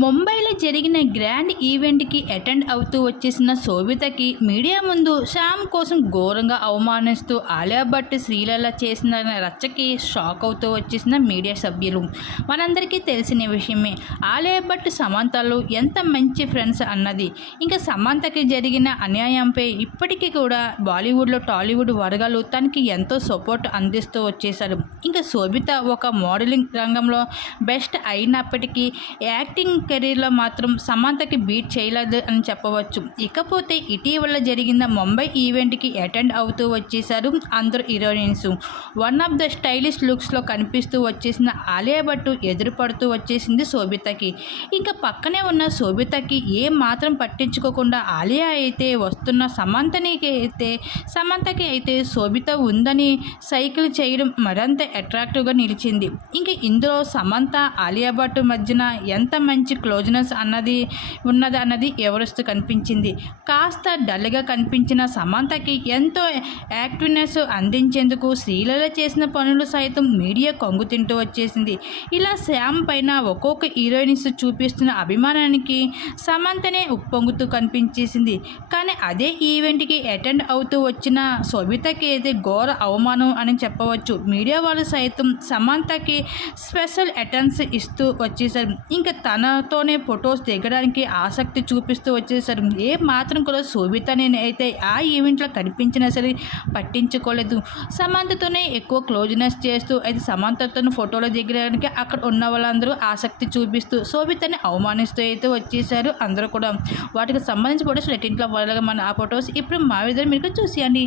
ముంబైలో జరిగిన గ్రాండ్ ఈవెంట్కి అటెండ్ అవుతూ వచ్చేసిన శోభితకి మీడియా ముందు శ్యామ్ కోసం ఘోరంగా అవమానిస్తూ ఆలియా భట్ శ్రీలీల చేసిన రచ్చకి షాక్ అవుతూ వచ్చేసిన మీడియా సభ్యులు. మనందరికీ తెలిసిన విషయమే, ఆలియా భట్ సమంతలు ఎంత మంచి ఫ్రెండ్స్ అన్నది. ఇంకా సమంతకి జరిగిన అన్యాయంపై ఇప్పటికీ కూడా బాలీవుడ్లో టాలీవుడ్ వర్గాలు తనకి ఎంతో సపోర్ట్ అందిస్తూ వచ్చేశారు. ఇంకా శోభిత ఒక మోడలింగ్ రంగంలో బెస్ట్ అయినప్పటికీ యాక్టింగ్ కెరీర్లో మాత్రం సమంతకి బీట్ చేయలేదు అని చెప్పవచ్చు. ఇకపోతే ఇటీవల జరిగిన ముంబై ఈవెంట్కి అటెండ్ అవుతూ వచ్చేశారు అందరు heroines. One of the stylish లుక్స్లో కనిపిస్తూ వచ్చేసిన ఆలియా భట్ ఎదురుపడుతూ వచ్చేసింది శోభితకి. ఇంకా పక్కనే ఉన్న శోభితకి ఏం మాత్రం పట్టించుకోకుండా ఆలియా అయితే వస్తున్న సమంతకి అయితే శోభిత ఉందని సైకిల్ చేయడం మరింత అట్రాక్టివ్గా నిలిచింది. ఇంకా ఇందులో సమంత ఆలియా భట్ మధ్యన ఎంత మంచి క్లోజ్నెస్ అన్నది ఎవరిస్తూ కనిపించింది. కాస్త డల్గా కనిపించిన సమంతకి ఎంతో యాక్టివ్నెస్ అందించేందుకు శ్రీలీల చేసిన పనులు సైతం మీడియా కొంగు తింటూ వచ్చేసింది. ఇలా శ్యామ్ పైన ఒక్కొక్క హీరోయిన్స్ చూపిస్తున్న అభిమానానికి సమంతనే ఉప్పొంగుతూ కనిపించేసింది. కానీ అదే ఈవెంట్కి అటెండ్ అవుతూ వచ్చిన శోభితకి అయితే ఘోర అవమానం అని చెప్పవచ్చు. మీడియా వాళ్ళు సైతం సమంతకి స్పెషల్ అటెన్షన్ ఇస్తూ వచ్చేసారు. ఇంకా తనతోనే ఫొటోస్ దిగడానికి ఆసక్తి చూపిస్తూ వచ్చేసారు. ఏ మాత్రం కూడా శోభితని అయితే ఆ ఈవెంట్లో కనిపించినా సరే పట్టించుకోలేదు. సమంతతోనే ఎక్కువ క్లోజ్నెస్ చేస్తూ అయితే సమంతతో ఫోటోలు దిగడానికి అక్కడ ఉన్న వాళ్ళందరూ ఆసక్తి చూపిస్తూ శోభితని అవమానిస్తూ అయితే వచ్చేసారు అందరూ కూడా. వాటికి సంబంధించి ఫొటోస్ నెట్టింట్లో మన ఆ ఫొటోస్ ఇప్పుడు మా విధంగా మీకు చూసేయండి.